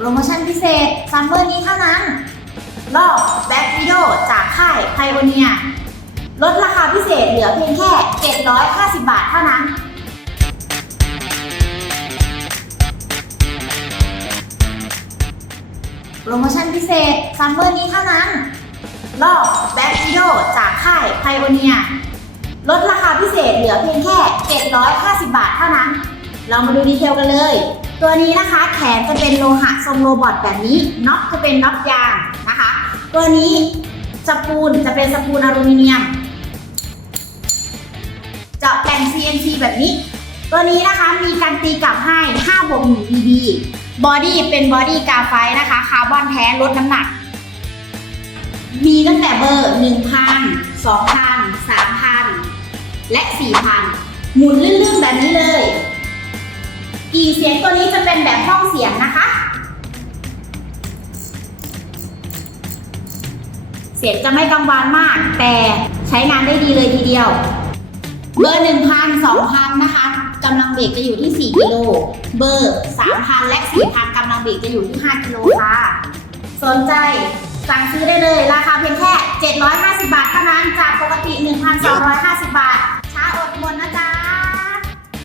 โปรโมชั่นพิเศษซัมเมอร์นี้เท่านั้น รอบแบ็ควิดโอจากค่ายไพโอเนียลดราคาพิเศษเหลือเพียงแค่ 750 บาทเท่านั้นโปรโมชั่นพิเศษซัมเมอร์นี้เท่านั้น รอบแบ็ควิดโอจากค่ายไพโอเนียลดราคาพิเศษเหลือเพียงแค่ 750 บาทเท่านั้น เรามาดูดีเทลกันเลย ตัวนี้นะคะแขนจะเป็นโลหะทรงโรบอทแบบนี้น็อตจะเป็นน็อตยางนะคะ ตัวนี้สปูลจะเป็นสปูลอลูมิเนียมเจาะแต่ง CNC แบบนี้ ตัวนี้นะคะมีการตีกลับให้5บวก1 BD บอดี้เป็นบอดี้กาไฟนะคะคาร์บอนแท้ลดน้ำหนัก มีตั้งแต่เบอร์ 1,000 2,000 3,000 และ 4,000 หมุนลื่นๆแบบนี้เลยีเสียงตัวนี้จะเป็นแบบห้องเสียงนะคะ เสียงจะไม่กังวานมาก แต่ใช้งานได้ดีเลยทีเดียว เบอร์ 1,000 2,000 นะคะกำลังเบรกจะอยู่ที่ 4 กิโล เบอร์ 3,000 และ 4,000กำลังเบรกจะอยู่ที่ 5 กิโลค่ะ สนใจสั่งซื้อได้เลย ราคาเพียงแค่ 750 บาทเท่านั้นจากปกติ 1,250 บาท